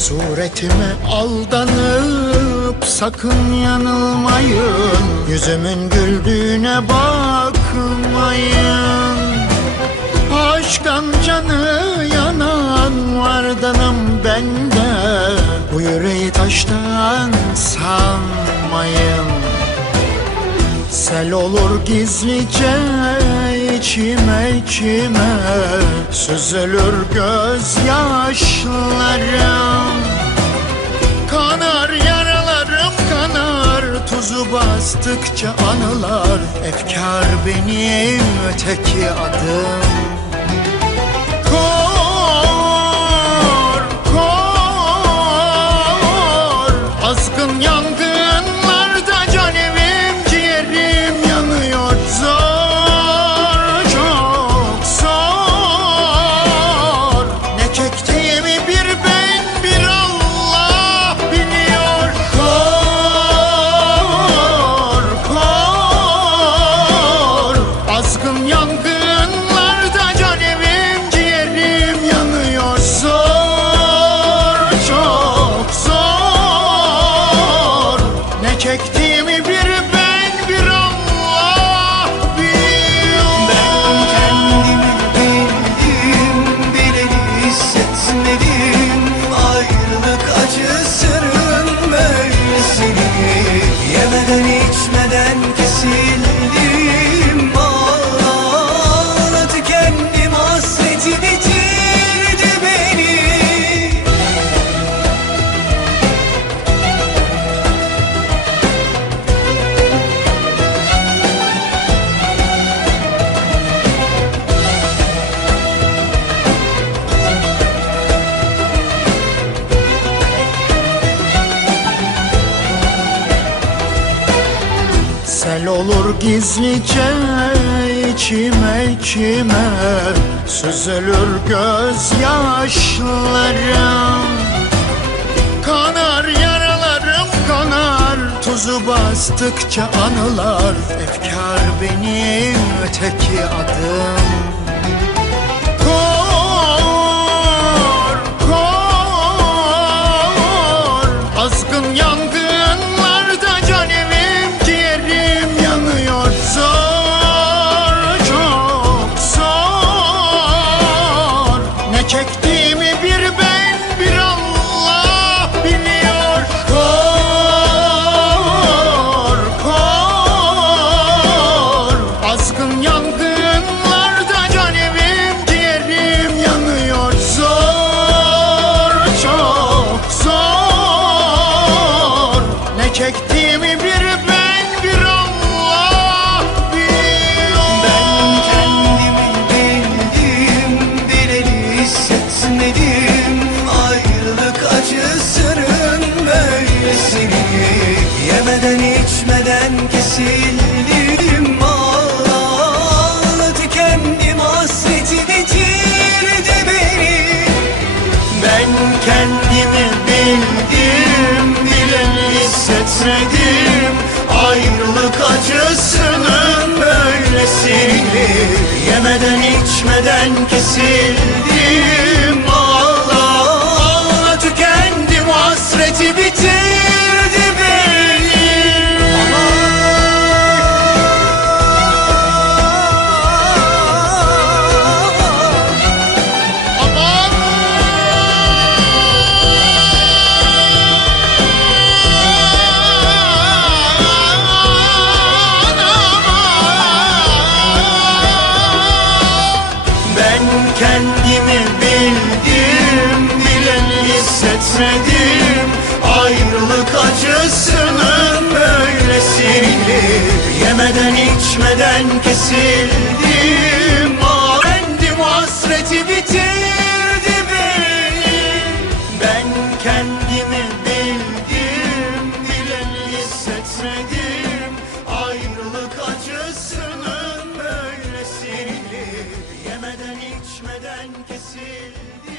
Suretime aldanıp sakın yanılmayın. Yüzümün güldüğüne bakmayın. Aşktan canı yanan vardanım bende Bu yüreği taştan sanmayın. Sel olur gizlice içime içime Süzülür gözyaşlarım. Kanar yaralarım kanar Tuzu bastıkça anılar. Efkar benim öteki adım çektiğimi bir ben bir Allah biliyor Ben kendimi bildim, bileli hissetmedim. Ayrılık acısının böylesini Yemeden içmeden olur gizlice içime içime Süzülür gözyaşlarım. Kanar yaralarım kanar. Tuzu bastıkça anılar. Efkar benim öteki adım Ne Ben kendimi bildim, bileni hissetmedim. Ayrılık acısının böylesini Yemeden içmeden kesildim kendimi bildim, bileni hissetmedim. Ayrılık acısının böylesini Yemeden içmeden kesildim. Kendim hasreti bitirdi ben kesildim